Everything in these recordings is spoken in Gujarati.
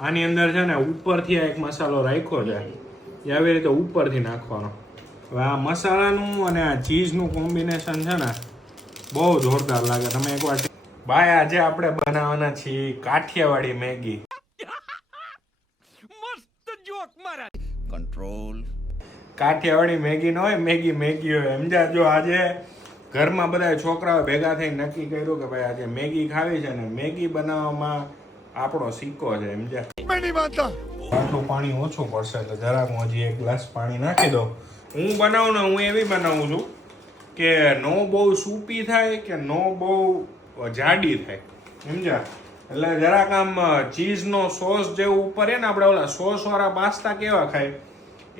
આની અંદર છે ને ઉપરથી એક મસાલો રાખ્યો છે એ આવી રીતે ઉપરથી નાખવાનો. હવે આ મસાલાનું અને આ ચીઝનું કોમ્બિનેશન છે ને બહુ જોરદાર લાગે. તમે એકવાર ભાઈ આજે આપણે બનાવવાના છીએ Kathiawadi Maggi. Control. Kathiawadi Maggi ન હોય, મેગી હોય. સમજ્યા? જો આજે ઘરમાં બધા છોકરાઓ ભેગા થઈને નક્કી કર્યું કે ભાઈ આજે મેગી ખાવી છે ને મેગી બનાવવામાં આપણો સિક્કો છે. સમજ્યા? આટલું પાણી ઓછું પડશે તો જરાક હું હજી 1 ગ્લાસ પાણી નાખી દઉં. હું બનાવું ને હું એવી બનાવું છું કે નો બહુ સૂપી થાય કે નો બહુ જાડી થાય. સમજ્યા? એટલે જરાક આમ ચીઝનો સોસ જેવું ઉપર ને આપણે ઓલા સોસવાળા પાસ્તા કેવા ખાય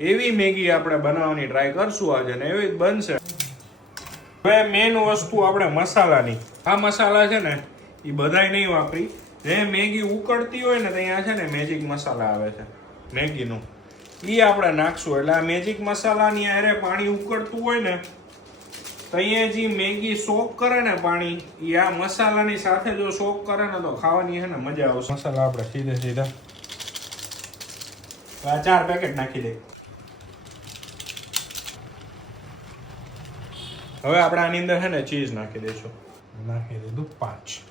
એવી મેગી આપણે બનાવવાની ટ્રાય કરશું આજે ને એવી જ બનશે. હવે મેઇન વસ્તુ આપણે મસાલાની. આ મસાલા છે ને એ બધાય નહીં વાપરી. જે મેગી ઉકળતી હોય ને ત્યાં છે ને મેજિક મસાલા આવે છે મેગીનું, એ આપણે નાખશું. એટલે આ મેજિક મસાલાની હારે પાણી ઉકળતું હોય ને તો અહીંયા જે મેગી સોક કરે ને પાણી એ આ મસાલાની સાથે જો સોક કરે ને તો ખાવાની છે ને મજા આવશે. મસાલા આપણે સીધા આ 4 પેકેટ નાખી દે. હવે આપણે આની અંદર છે ને ચીઝ નાખી દઈશું. નાખી દીધું 5.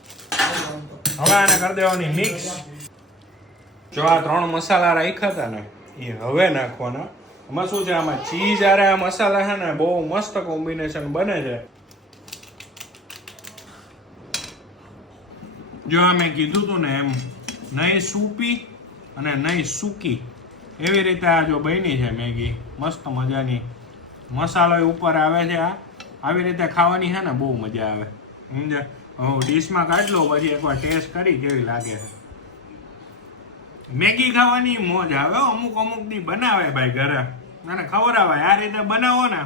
હવે આને કરી દેવાની મિક્સ. જો આ 3 મસાલા રાખ્યા હતા ને એ હવે નાખવાના. આમાં શું છે, આમાં ચીઝ આરે આ મસાલા છે ને બહુ મસ્ત કોમ્બિનેશન બને છે. જો મેં કીધું તું ને એમ નહીં સૂપી અને નહીં સૂકી એવી રીતે આ જો બની છે મેગી મસ્ત મજાની. મસાલો ઉપર આવે છે. આ આવી રીતે ખાવાની છે ને બહુ મજા આવે. સમજે? હું ડીશમાં કાઢ લો પછી એકવાર ટેસ્ટ કરી કેવી લાગે છે. મેગી ખાવાની મોજ આવે. અમુક દી બનાવે ભાઈ ઘરે અને ખવડાવાય. આ રીતે બનાવો ને